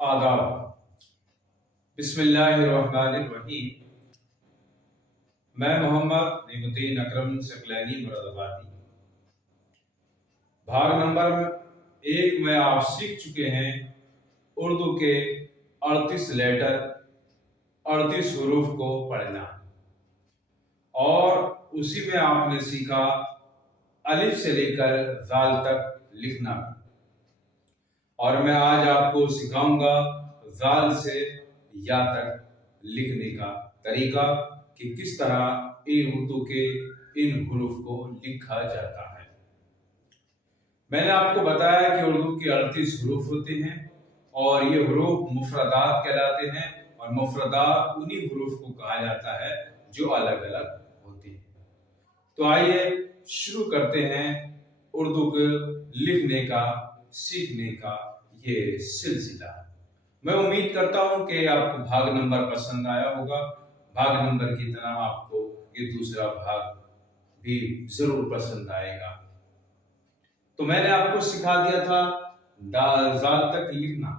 आदाब। बिस्मिल्लाहिर्रहमानिर्रहीम। मैं मोहम्मद निमुद्दीन अकरम सकलैनी मुरादाबादी। भाग नंबर 1 में आप सीख चुके हैं उर्दू के 38 लेटर 38 हरूफ को पढ़ना, और उसी में आपने सीखा अलिफ से लेकर जाल तक लिखना। और मैं आज आपको सिखाऊंगा जाल से या तक लिखने का तरीका कि किस तरह इन उर्दू के इन हुरूफ को लिखा जाता है। मैंने आपको बताया कि उर्दू के 38 हुरूफ होते हैं और ये हुरूफ मुफरदात कहलाते हैं, और मुफरदात उन्हीं हुरूफ को कहा जाता है जो अलग अलग होते हैं। तो आइए शुरू करते हैं उर्दू को लिखने का, सीखने का ये सिलसिला। मैं उम्मीद करता हूं कि आपको भाग नंबर पसंद आया होगा। भाग नंबर की तरह आपको ये दूसरा भाग भी जरूर पसंद आएगा। तो मैंने आपको सिखा दिया था जाल तक लिखना,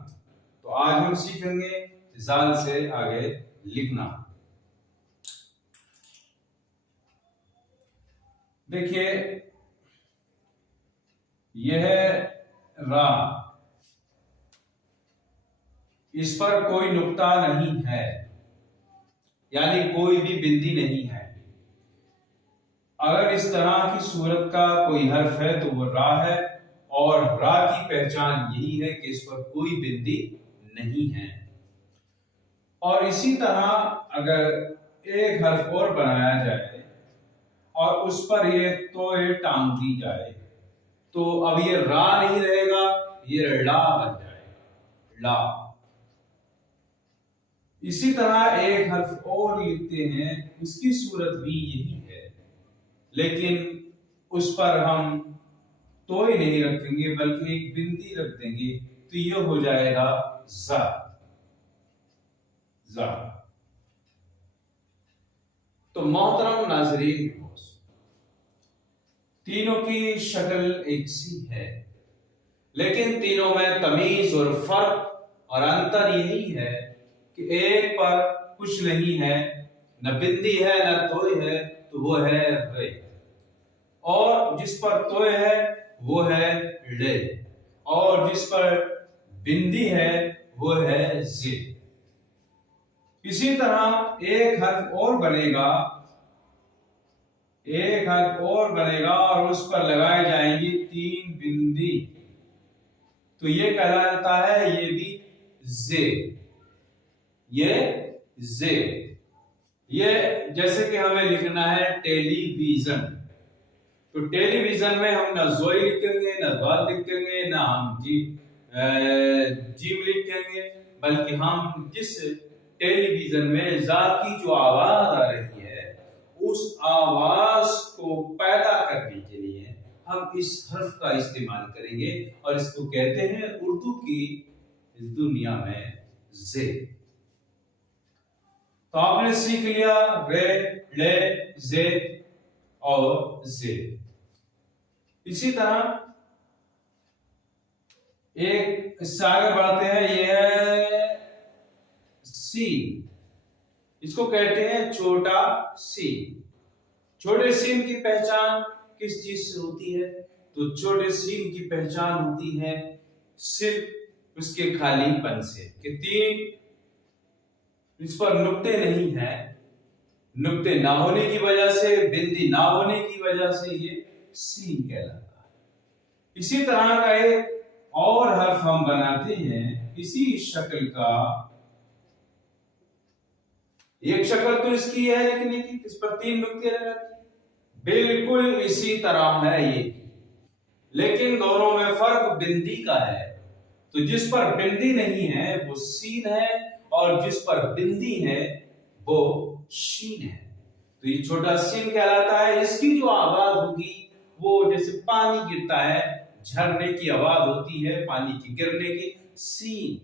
तो आज हम सीखेंगे जाल से आगे लिखना। देखिए, यह है रा, इस पर कोई नुक्ता नहीं है, यानी कोई भी बिंदी नहीं है। अगर इस तरह की सूरत का कोई हर्फ है तो वो रा है, और रा की पहचान यही है कि इस पर कोई बिंदी नहीं है। और इसी तरह अगर एक हर्फ और बनाया जाए और उस पर ये तोए टांग दी जाए तो अब ये रा नहीं रहेगा, ये ला बन जाएगा, ला। इसी तरह एक हर्फ और लिखते हैं, उसकी सूरत भी यही है, लेकिन उस पर हम तोय नहीं रखेंगे बल्कि एक बिंदी रख देंगे, तो ये हो जाएगा जा, जा। तो मोहतरम नाज़रीन, तीनों की शक्ल एक सी है, लेकिन तीनों में तमीज और फर्क और अंतर यही है कि एक पर कुछ नहीं है, न बिंदी है न तोय है, तो वो है रे, और जिस पर तोय है वो है ले, और जिस पर बिंदी है वो है जे। इसी तरह एक हर्फ और बनेगा, एक हर्फ और बनेगा और उस पर लगाई जाएंगी 3 बिंदी, तो ये कहलाता है ये भी जे, ये जे। ये जैसे कि हमें लिखना है टेलीविजन, तो टेलीविजन में हम ना जोई लिखेंगे, ना दाल लिखेंगे, ना हम जीव लिखेंगे, बल्कि हम जिस टेलीविजन में जा की जो आवाज आ रही है उस आवाज को पैदा करने के लिए हम इस हर्फ का इस्तेमाल करेंगे, और इसको कहते हैं उर्दू की इस दुनिया में जे। तो आपने सीख लिया रे, ले, जे और जे। इसी तरह एक इससे आगे बढ़ते हैं, ये है सीन, इसको कहते हैं छोटा सीन। छोटे सीन की पहचान किस चीज से होती है? तो छोटे सीन की पहचान होती है सिर्फ उसके खालीपन से, कि 3 इस पर नुक्ते नहीं है, नुक्ते ना होने की वजह से, बिंदी ना होने की वजह से ये सीन कहलाता है। इसी तरह का एक और हर्फ हम बनाते हैं इसी शक्ल का। एक शक्ल तो इसकी है लिखने की, इस पर 3 नुक्ते लगाते हैं, बिल्कुल इसी तरह है ये, लेकिन दोनों में फर्क बिंदी का है। तो जिस पर बिंदी नहीं है वो सीन है, और जिस पर बिंदी है वो शीन है। तो ये छोटा सीन कहलाता है। इसकी जो आवाज होगी वो जैसे पानी गिरता है, झरने की आवाज होती है पानी की गिरने की, सीन,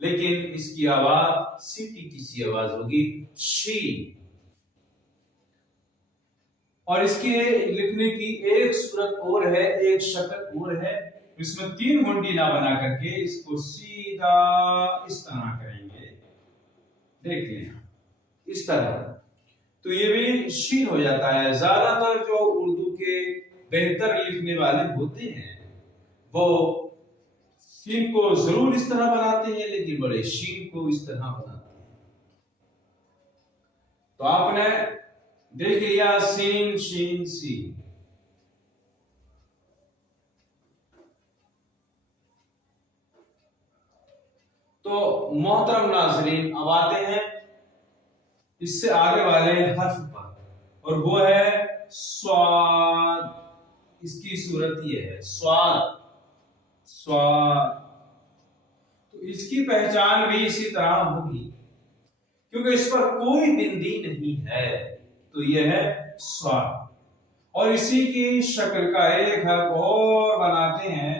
लेकिन इसकी आवाज सीटी की सी आवाज होगी, शीन। और इसके लिखने की एक सूरत और है, एक शक्ल और है, इसमें 3 मुंडी ना बना करके इसको सीधा का इस तरह करेंगे, देख लेना इस तरह, तो ये भी शीन हो जाता है। ज्यादातर जो उर्दू के बेहतर लिखने वाले होते हैं वो शीन को जरूर इस तरह बनाते हैं, लेकिन बड़े शीन को इस तरह बनाते हैं। तो आपने देख लिया सीन शीन सीन। तो मोहतरम नाज़रीन, अब आते हैं इससे आगे वाले हर्फ पर, और वो है स्वाद। इसकी सूरत ये है स्वाद, स्वाद। तो इसकी पहचान भी इसी तरह होगी, क्योंकि इस पर कोई बिंदी नहीं है, तो यह है स्वाद। और इसी की शक्ल का एक हर्फ और बनाते हैं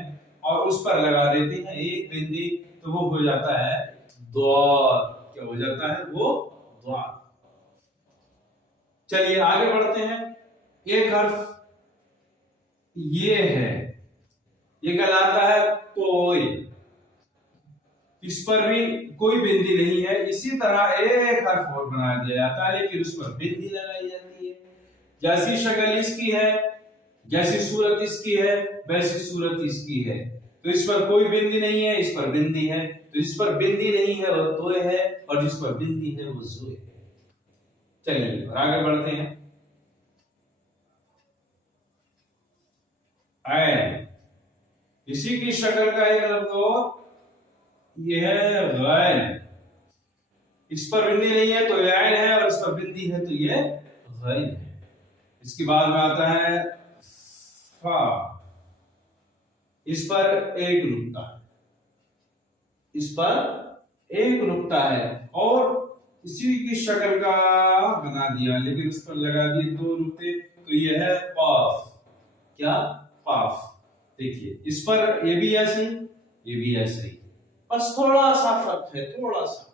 और उस पर लगा देते हैं एक बिंदी, तो वो हो जाता है द्वार। क्या हो जाता है? वो द्वार। चलिए आगे बढ़ते हैं। एक हर्फ ये है, ये कहलाता है कोई। इस पर भी कोई बिंदी नहीं है। इसी तरह एक हर्फ और बना दिया जाता है, लेकिन उस पर बिंदी लगाई जाती है। जैसी शक्ल इसकी है, जैसी सूरत इसकी है, वैसी सूरत इसकी है। तो इस पर कोई बिंदी नहीं है, इस पर बिंदी है। तो जिस पर बिंदी नहीं है वो तोय है, और जिस पर बिंदी है वो जोय है। चलिए और आगे बढ़ते हैं। ऐन, इसी की शक्ल का एक लफ्ज और ये है गैन। इस पर बिंदी नहीं है तो ये ऐन है, और इस पर बिंदी है तो ये गैन है। इसके बाद में आता है फा। इस पर एक नुक्ता है, इस पर एक नुक्ता है, और इसी की शक्ल का बना दिया, लेकिन उस पर लगा दिए दो नुक्ते, तो ये है काफ। क्या? काफ। देखिए इस पर ये भी ऐसे, ये भी ऐसे ही, बस थोड़ा सा फर्क है, थोड़ा सा।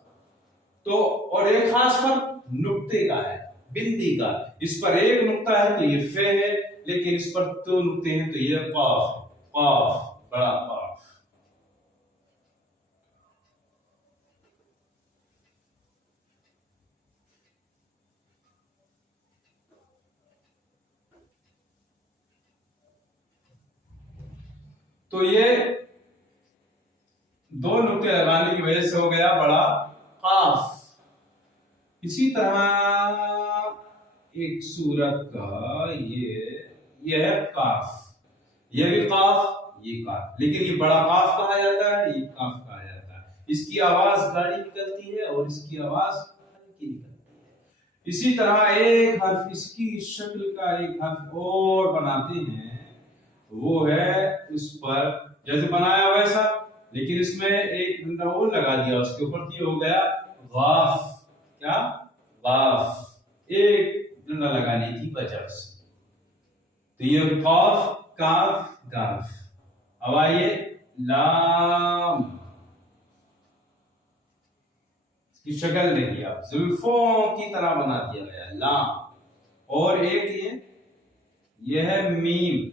तो और एक खास फर्क नुक्ते का है, बिंदी का। इस पर एक नुक्ता है तो ये फे है, लेकिन इस पर दो नुक्ते हैं तो ये काफ है। काफ, बड़ा काफ। तो ये दो नुक्ते लगाने की वजह से हो गया बड़ा काफ। इसी तरह एक सूरत का ये है काफ, ये भी काफ, ये काफ, लेकिन ये बड़ा काफ कहा जाता है, ये काफ कहा जाता है। इसकी आवाज गाढ़ी निकलती है और इसकी आवाज हल्की निकलती है। इसी तरह एक हर्फ, इसकी शक्ल का एक हर्फ और बनाते हैं, वो है उस पर जैसे बनाया वैसा, लेकिन इसमें एक डंडा और लगा दिया उसके ऊपर, तो ये हो गया गाफ। क्या? गाफ, एक डंडा लगाने की वजह से। तो ये काफ, काफ, गाफ। अब आइए लाम। इसकी शक्ल देखिए आप, जुल्फों की तरह बना दिया गया लाम। और एक ये है मीम,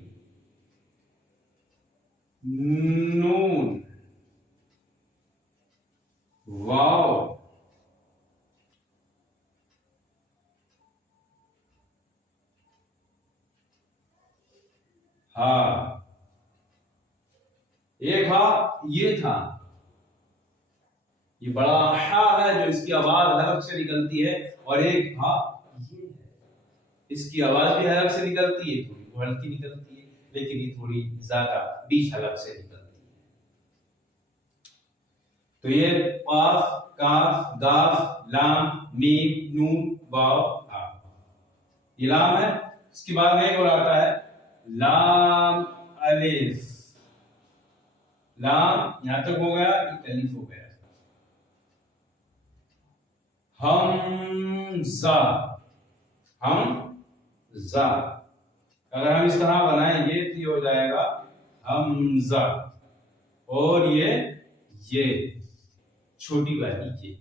नून, वाव, हा। एक हा ये था, ये बड़ा हा है जो इसकी आवाज हलक से निकलती है, और एक हा ये है, इसकी आवाज भी हलक से निकलती है, थोड़ी हल्की निकलती है, लेकिन ये थोड़ी ज्यादा बीच हलक से निकलती है। तो ये काफ, काफ, गाफ, लाम, मीम, नून, वाव, हा। ये लाम है। इसके बाद में एक और आता है लाम अलिफ। लाम यहां तक हो गया, ये अलिफ हो गया। हमजा, हमजा। अगर हम इस तरह बनाएंगे तो ये हो जाएगा हमजा। और ये छोटी वाली ये,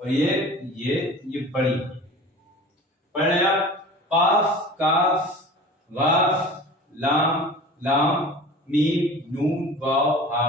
और ये बड़ी। पढ़े आप, काफ, काफ, गाफ, लाम, लाम, मीम, नून, वाव, हा,